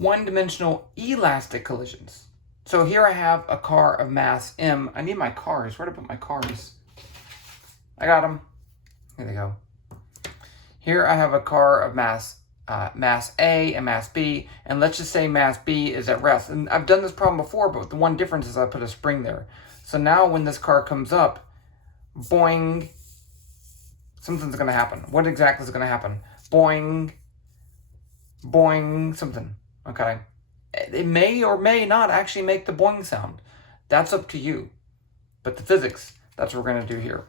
one-dimensional elastic collisions. So here I have a car of mass m. I need my cars. Where to put my cars? I got them. Here they go. Here I have a car of mass A and mass B, and let's just say mass B is at rest. And I've done this problem before, but the one difference is I put a spring there. So now when this car comes up, boing, something's going to happen. What exactly is going to happen? Boing, boing, something. Okay. It may or may not actually make the boing sound. That's up to you. But the physics, that's what we're going to do here.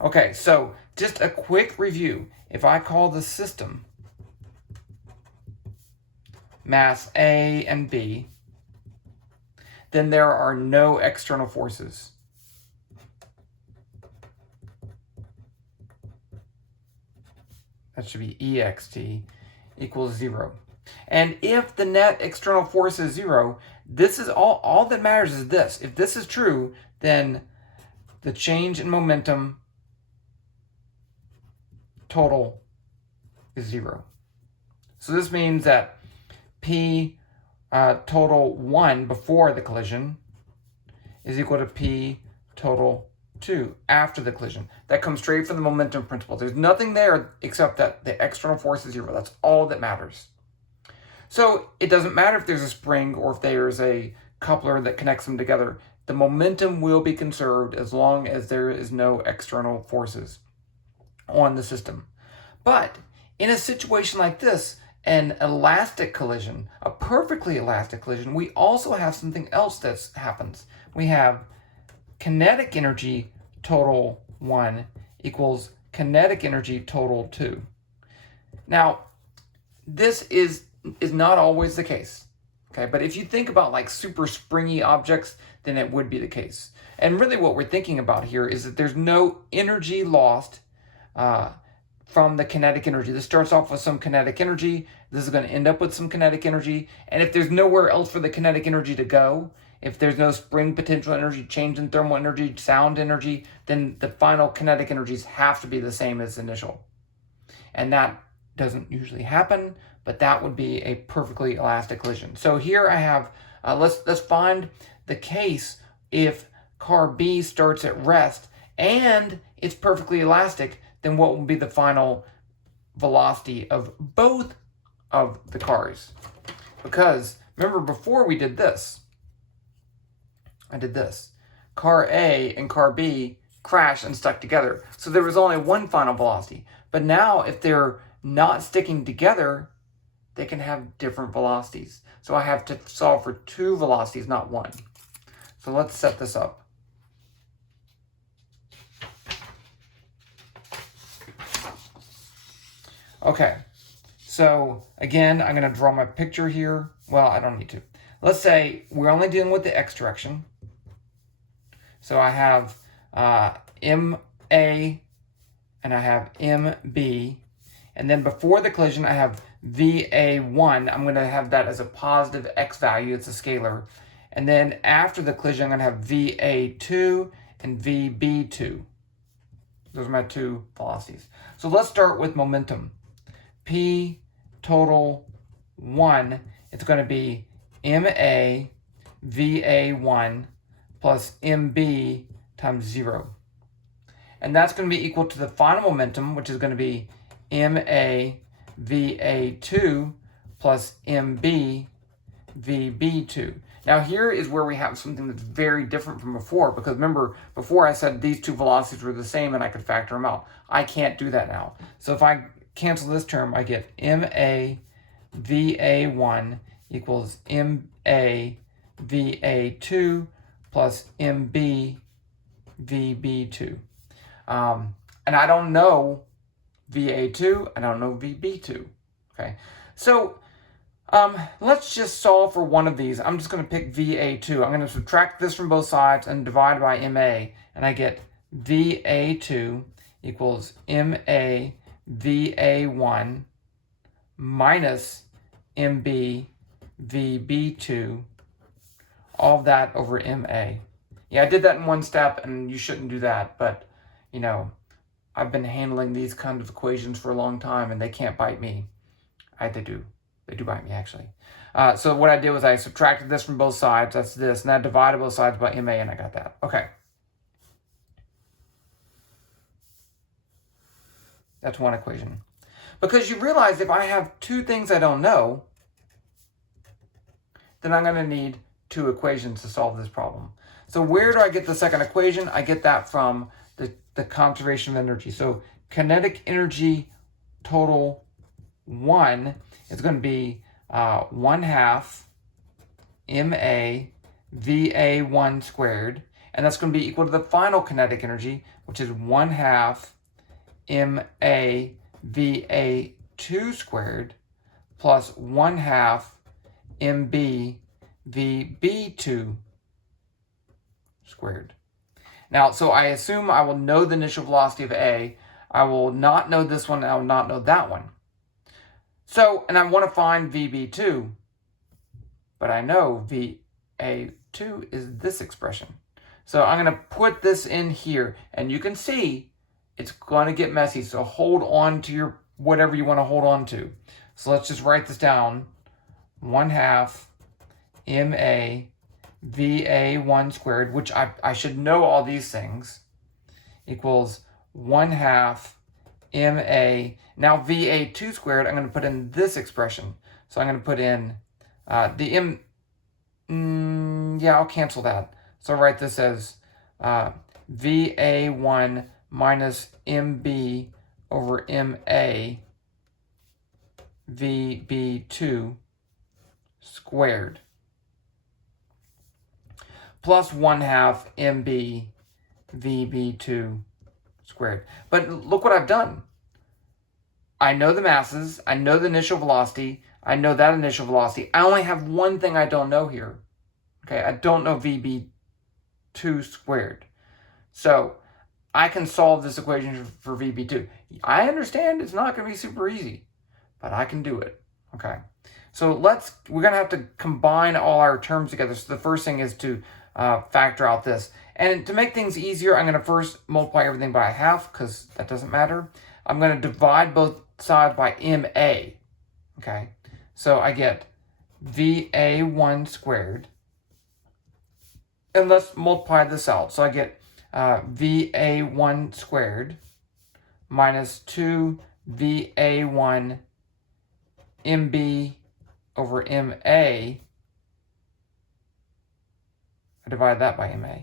Okay, so just a quick review. If I call the system mass A and B, then there are no external forces. That should be EXT equals 0. And if the net external force is 0, this is all that matters is this. If this is true, then the change in momentum total is 0. So this means that P total 1 before the collision is equal to P total 2 after the collision. That comes straight from the momentum principle. There's nothing there except that the external force is 0. That's all that matters. So it doesn't matter if there's a spring or if there's a coupler that connects them together. The momentum will be conserved as long as there is no external forces on the system. But in a situation like this, an elastic collision, a perfectly elastic collision, we also have something else that happens. We have kinetic energy total 1 equals kinetic energy total 2. Now, this is not always the case, okay? But if you think about like super springy objects, then it would be the case. And really what we're thinking about here is that there's no energy lost from the kinetic energy. This starts off with some kinetic energy. This is going to end up with some kinetic energy. And if there's nowhere else for the kinetic energy to go, if there's no spring potential energy, change in thermal energy, sound energy, then the final kinetic energies have to be the same as initial. And that doesn't usually happen, but that would be a perfectly elastic collision. So here I have, let's find the case if car B starts at rest and it's perfectly elastic, then what will be the final velocity of both of the cars? Because remember before we did this, I did this. Car A and car B crashed and stuck together. So there was only one final velocity. But now if they're not sticking together, they can have different velocities. So I have to solve for 2 velocities, not 1. So let's set this up. Okay, so again, I'm going to draw my picture here. Well, I don't need to. Let's say we're only dealing with the x direction. So I have MA and I have MB. And then before the collision, I have VA1. I'm going to have that as a positive x value. It's a scalar. And then after the collision, I'm going to have VA2 and VB2. Those are my 2 velocities. So let's start with momentum. P total 1, it's going to be MA VA1 plus MB times 0. And that's going to be equal to the final momentum, which is going to be MA VA2 plus MB VB2. Now here is where we have something that's very different from before, because remember, before I said these 2 velocities were the same and I could factor them out. I can't do that now. So if I cancel this term, I get MA VA1 equals MA VA2 plus MB VB2. And I don't know VA2, and I don't know VB2. Okay, so let's just solve for one of these. I'm just going to pick VA2. I'm going to subtract this from both sides and divide by MA, and I get VA2 equals MA VA1 minus MB VB2, all of that over MA. Yeah, I did that in one step, and you shouldn't do that, but, you know, I've been handling these kind of equations for a long time, and they can't bite me. They do. They do bite me, actually. So what I did was I subtracted this from both sides. That's this. And I divided both sides by MA, and I got that. Okay. That's one equation. Because you realize if I have two things I don't know, then I'm going to need two equations to solve this problem. So where do I get the second equation? I get that from the conservation of energy. So kinetic energy total 1 is going to be 1/2 ma va1 squared. And that's going to be equal to the final kinetic energy, which is 1/2 ma va2 squared plus 1/2 mb vb2 squared. Now, so I assume I will know the initial velocity of A. I will not know this one, and I will not know that one. So, and I want to find VB2, but I know VA2 is this expression. So I'm going to put this in here, and you can see it's going to get messy. So hold on to your whatever you want to hold on to. So let's just write this down. 1/2 ma va1 squared, which I should know all these things, equals 1/2 ma. Now va2 squared, I'm going to put in this expression. So I'm going to put in the yeah, I'll cancel that. So I'll write this as va1 minus mb over ma vb2 squared plus 1/2 mb vb2 squared. But look what I've done. I know the masses, I know the initial velocity, I know that initial velocity. I only have one thing I don't know here. Okay, I don't know vb2 squared. So I can solve this equation for vb2. I understand it's not going to be super easy, but I can do it. Okay, so we're going to have to combine all our terms together. So the first thing is to factor out this. And to make things easier, I'm going to first multiply everything by 1/2 because that doesn't matter. I'm going to divide both sides by MA. Okay, so I get VA1 squared. And let's multiply this out. So I get VA1 squared minus 2 VA1 MB over MA. I divide that by MA.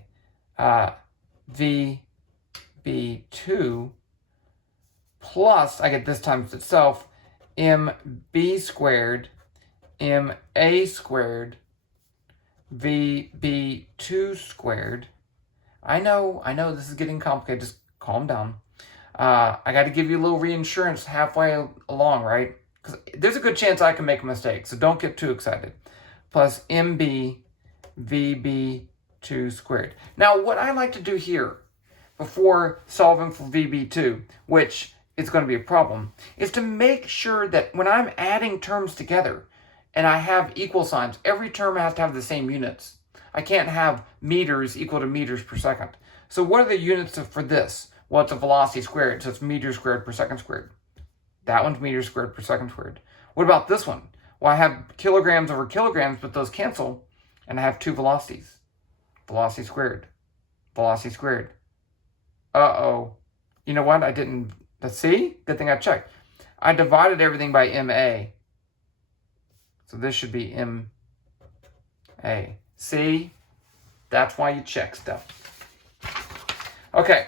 VB2 plus, I get this times itself, MB squared, MA squared, VB2 squared. I know, this is getting complicated. Just calm down. I got to give you a little reinsurance halfway along, right? Because there's a good chance I can make a mistake, so don't get too excited. Plus MB VB2 squared. Now, what I like to do here, before solving for VB2, which is going to be a problem, is to make sure that when I'm adding terms together and I have equal signs, every term has to have the same units. I can't have meters equal to meters per second. So what are the units for this? Well, it's a velocity squared, so it's meters squared per second squared. That one's meters squared per second squared. What about this one? Well, I have kilograms over kilograms, but those cancel, and I have two velocities. Velocity squared. Velocity squared. Uh-oh. You know what? I didn't... Let's see? Good thing I checked. I divided everything by MA. So this should be MA. See? That's why you check stuff. Okay.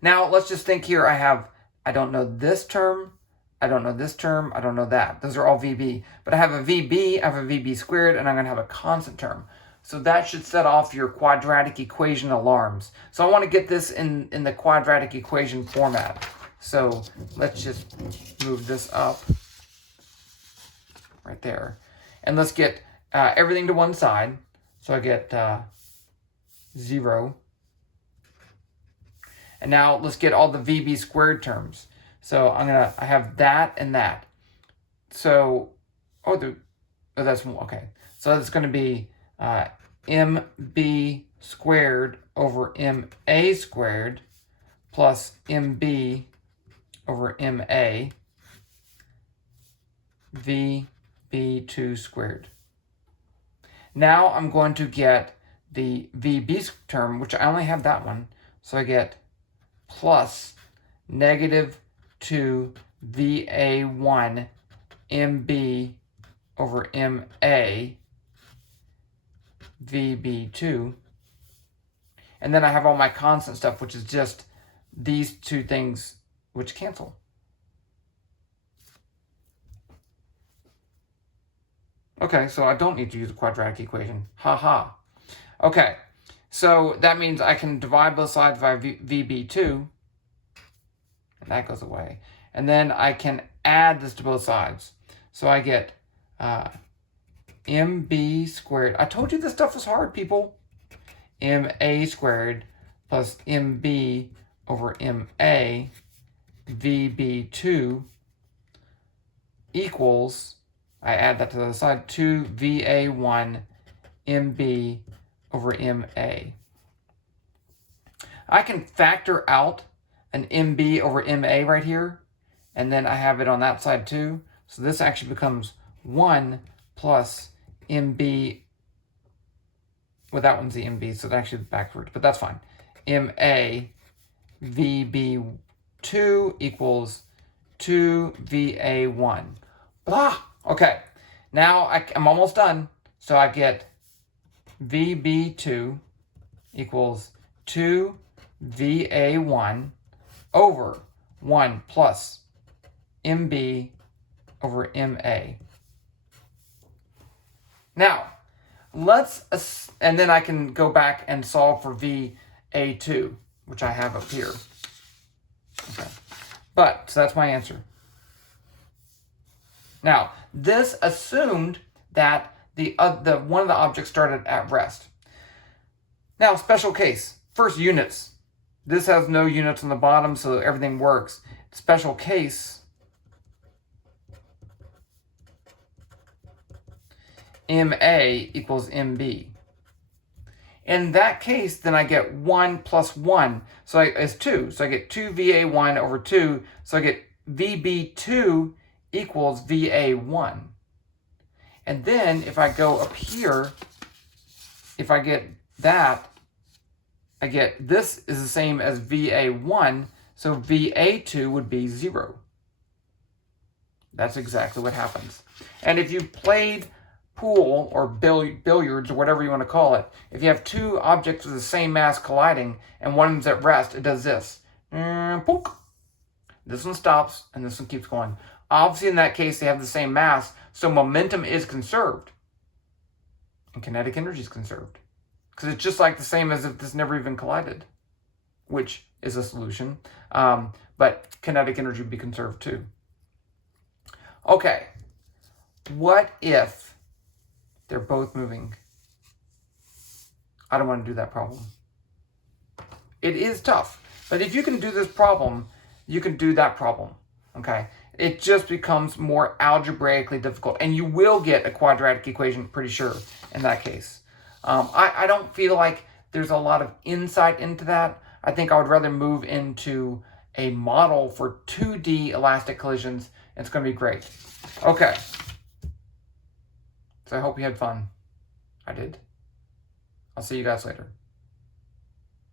Now, let's just think here. I don't know this term. I don't know this term. I don't know that. Those are all VB. But I have a VB, I have a VB squared, and I'm going to have a constant term. So that should set off your quadratic equation alarms. So I want to get this in the quadratic equation format. So let's just move this up right there. And let's get everything to one side. So I get 0. And now let's get all the VB squared terms. So I have that and that. So, that's, okay. So that's going to be MB squared over MA squared plus MB over MA VB2 squared. Now I'm going to get the VB term, which I only have that one. So I get plus negative 2 VA1 MB over MA VB2. And then I have all my constant stuff, which is just these two things which cancel. Okay, so I don't need to use a quadratic equation. Ha. Okay, so that means I can divide both sides by VB2, and that goes away. And then I can add this to both sides. So I get MB squared. I told you this stuff was hard, people. MA squared plus MB over MA VB2 equals, I add that to the other side, 2 VA1 MB over MA. I can factor out an MB over MA right here, and then I have it on that side too. So this actually becomes 1 plus MB, well, that one's the MB, so it's actually backward, but that's fine. MA VB2 equals 2 VA1. Blah. Okay, now I'm almost done. So I get VB2 equals 2 VA1 over 1 plus MB over MA. Now, and then I can go back and solve for VA2, which I have up here. Okay, so that's my answer. Now, this assumed that one of the objects started at rest. Now, special case. First, units. This has no units on the bottom, so everything works. Special case. MA equals MB. In that case, then I get 1 plus 1. So it's 2. So I get 2 VA1 over 2. So I get VB2 equals VA1. And then if I go up here, if I get that, I get this is the same as VA1, so VA2 would be 0. That's exactly what happens. And if you played pool or billiards or whatever you want to call it, if you have two objects with the same mass colliding and one of them's at rest, it does this. This one stops and this one keeps going. Obviously, in that case, they have the same mass, so momentum is conserved. And kinetic energy is conserved. Because it's just like the same as if this never even collided, which is a solution. But kinetic energy would be conserved too. Okay, what if they're both moving? I don't want to do that problem. It is tough, but if you can do this problem, you can do that problem, okay? It just becomes more algebraically difficult, and you will get a quadratic equation, pretty sure, in that case. I don't feel like there's a lot of insight into that. I think I would rather move into a model for 2D elastic collisions. It's going to be great. Okay. So I hope you had fun. I did. I'll see you guys later.